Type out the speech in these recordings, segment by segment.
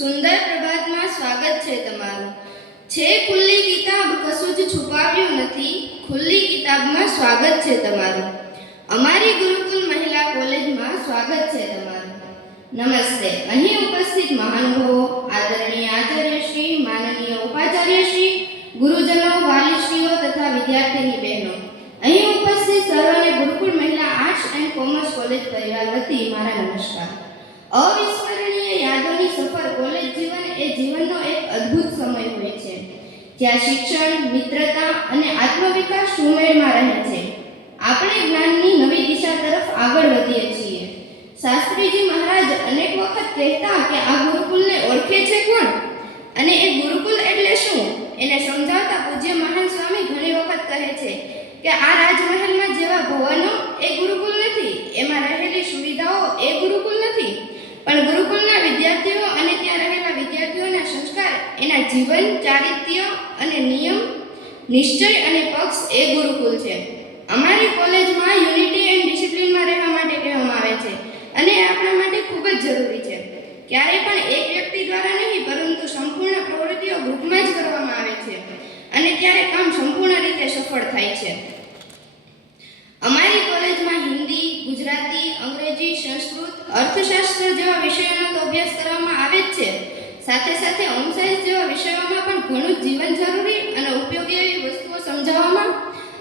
સુંદર પ્રભાતમાં સ્વાગત છે તમારું. છે ખુલ્લી કિતાબ, કશું જ છુપાવ્યું નથી. ખુલ્લી કિતાબમાં સ્વાગત છે તમારું. અમારી ગુરુકુલ મહિલા કોલેજમાં સ્વાગત છે તમારું. નમસ્તે. અહીં ઉપસ્થિત મહાનુભાવો, આદરણીય આચાર્યશ્રી, માનનીય ઉપાચાર્યશ્રી, ગુરુજનો, વાલીશ્રીઓ તથા વિદ્યાર્થીની બહેનો, અહીં ઉપસ્થિત સર્વને ગુરુકુળ મહિલા આર્ટ્સ એન્ડ કોમર્સ કોલેજ પરિવાર વતી મારા નમસ્કાર. અવિસ્મરણીય યાદોની સફર. કોલેજ જીવન એ જીવનનો એક અદ્ભુત સમય હોય છે, જ્યાં શિક્ષણ, મિત્રતા અને આત્મવિકાસ સુમેળમાં રહે છે. આપણે જ્ઞાનની નવી દિશા તરફ આગળ વધીએ છીએ. શાસ્ત્રીજી મહારાજ અનેક વખત કહેતા કે આ ગુરુકુલને ઓળખે છે કોણ અને એ ગુરુકુલ એટલે શું, એને સમજાવતા પૂજ્ય મહાન સ્વામી ઘણી વખત કહે છે કે આ રાજમહેલમાં જેવા ભવનો એ ગુરુકુલ નથી, એમાં રહેલી સુવિધાઓ એ ગુરુકુલ નથી, પણ ગુરુકુલના વિદ્યાર્થીઓ અને ત્યાં રહેલા વિદ્યાર્થીઓના સંસ્કાર, એના જીવન, ચારિત્ર્ય અને નિયમ, નિશ્ચય અને પક્ષ એ ગુરુકુલ છે. અમારી કોલેજમાં યુનિટી એન્ડ ડિસિપ્લિનમાં રહેવા માટે કહેવામાં આવે છે અને એ આપણા માટે ખૂબ જ જરૂરી છે. ક્યારેય પણ એક વ્યક્તિ દ્વારા નહીં, પરંતુ સંપૂર્ણ પ્રવૃત્તિઓ ગ્રુપમાં જ કરવામાં આવે છે અને ત્યારે કામ સંપૂર્ણ રીતે સફળ થાય છે. અમારી કોલેજમાં હિન્દી, ગુજરાતી, અંગ્રેજી, સંસ્કૃત, અર્થશાસ્ત્ર જેવા વિષયોનો તો અભ્યાસ કરવામાં આવે જ છે. સાથે સાથે હોમ સાયન્સ જેવા વિષયોમાં પણ ઘણું જીવન જરૂરી અને ઉપયોગી એવી વસ્તુઓ સમજાવવામાં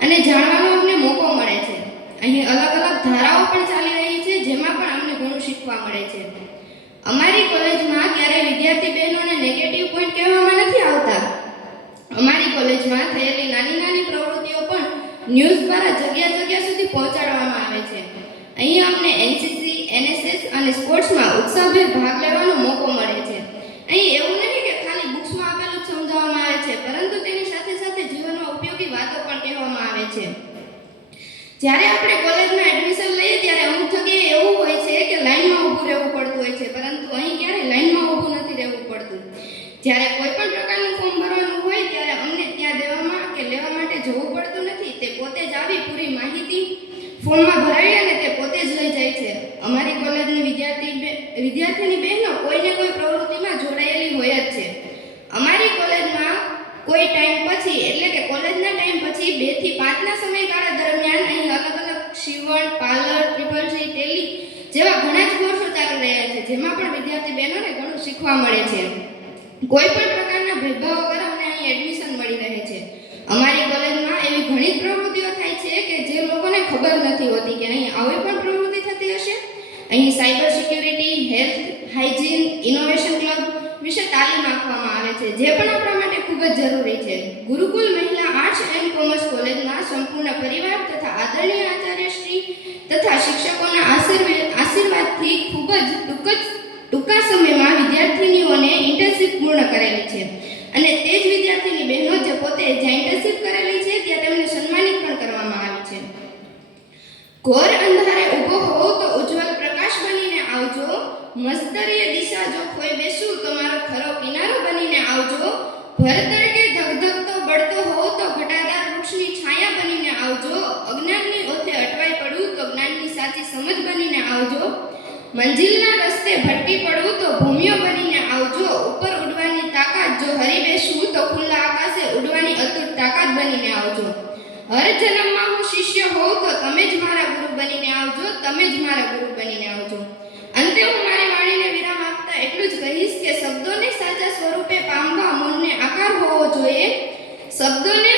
અને જાણવાનો અમને મોકો મળે છે. અહીં અલગ અલગ ધારાઓ પણ ચાલી રહી છે, જેમાં પણ અમને ઘણું શીખવા મળે છે. અમારી કોલેજમાં ક્યારેય વિદ્યાર્થી બહેનોને નેગેટિવ પોઈન્ટ કહેવામાં નથી આવતા. અમારી કોલેજમાં થયેલી નાની નાની પ્રવૃત્તિઓ પણ ન્યૂઝ દ્વારા જગ્યા જગ્યા સુધી પહોંચાડવામાં આવે છે. અહીં અમને એનસીસી, એનએસએસ અને સ્પોર્ટ્સમાં ઉત્સાહભેર ભાગ લેવાનો મોકો મળે છે. અહીં એવું નહીં કે ખાલી બુક્સમાં આપેલું જ સમજાવવામાં આવે છે, પરંતુ તેની સાથે સાથે જીવનમાં ઉપયોગી વાતો પણ કહેવામાં આવે છે. જ્યારે આપણે કોલેજમાં એડમિશન લઈએ ત્યારે અમુક જગ્યાએ એવું હોય છે કે લાઈનમાં ઊભું રહેવું પડતું હોય છે, પરંતુ અહીં ક્યારેય લાઈનમાં ઊભું નથી રહેવું પડતું. જ્યારે કોઈ પણ પ્રકારનું ફોર્મ ભરવાનું હોય ત્યારે અમને ત્યાં દેવામાં કે લેવા માટે જવું પડતું નથી. તે પોતે જ આવી પૂરી માહિતી ફોર્મમાં ભરાવી અને તે પોતે જ લઈ જાય છે. અમારી કોલેજની વિદ્યાર્થીની બહેનો કોઈને કોઈ પ્રવૃત્તિમાં જોડાયેલી હોય જ છે. અમારી કોલેજમાં કોઈ ટાઈમ પછી, એટલે કે કોલેજના ટાઈમ પછી 2 થી 5ના સમયગાળા દરમિયાન અહીં અલગ અલગ સીવણ, પાર્લર, ટ્રિપલ સી, ટેલી જેવા ઘણા જ કોર્સો ચાલી રહ્યા છે, જેમાં પણ વિદ્યાર્થી બહેનોને ઘણું શીખવા મળે છે. કોઈ પણ પ્રકારના ભેદભાવ વગર અમને અહીં એડમિશન મળી રહે છે. અમારી કોલેજમાં એવી ઘણી પ્રવૃત્તિઓ થાય છે કે જે લોકોને ખબર નથી હોતી કે અહીં આવી પણ પ્રવૃત્તિ થતી હશે. અહીં cyber security, health, hygiene, innovation club વિશે તાલીમ આપવામાં આવે છે, જે પણ આપણા માટે ખૂબ જ જરૂરી છે. ગુરુકુલ મહિલા આર્ટ્સ એન્ડ કોમર્સ કોલેજના સંપૂર્ણ પરિવાર તથા આદરણીય આચાર્યશ્રી તથા શિક્ષકોના આશીર્વાદથી ખૂબ જ ટૂંકા સમયમાં વિદ્યાર્થીનીઓને ઇન્ટર્નશીપ પૂર્ણ કરેલી છે અને તે જ વિદ્યાર્થીની બહેનો જે પોતે જ્યાં ઇન્ટર્નશીપ કરેલી છે ત્યાં તેમને સન્માનિત પણ કરવામાં આવી છે. ઘોર અંધારે ઊભો હોવ તો ઉજ્જવલ પ્રકાશ બનીને આવજો. મસ્તરીય દિશા જો ખોઈ બેસું તો મારો ખરો કિનારો બનીને આવજો. ભર તડકે ધગધગતો બળતો હોવ તો ઘટાદાર વૃક્ષની છાયા બનીને આવજો. અજ્ઞાનની ઓથે અટવાઈ પડું તો જ્ઞાનની સાચી સમજ બનીને આવજો. મંજિલના રસ્તે ભટકી પડું તો ભૂમિઓ બનીને આવજો. ઉપર ઉડવાની તાકાત જો હરી બેસું તો ખુલ્લા આકાશે ઉડવાની અતૂટ તાકાત બનીને આવજો. હર જન્મમાં હું શિષ્ય હોઉં તો તમે જ મારા ગુરુ બનીને આવજો. તમે જ મારા ગુરુ બનીને આવજો. અંતે હું મારી વાણીને વિરામ આપતા એટલું જ કહીશ કે શબ્દોને સાચા સ્વરૂપે પામવા મનને આકાર હોવો જોઈએ. શબ્દોને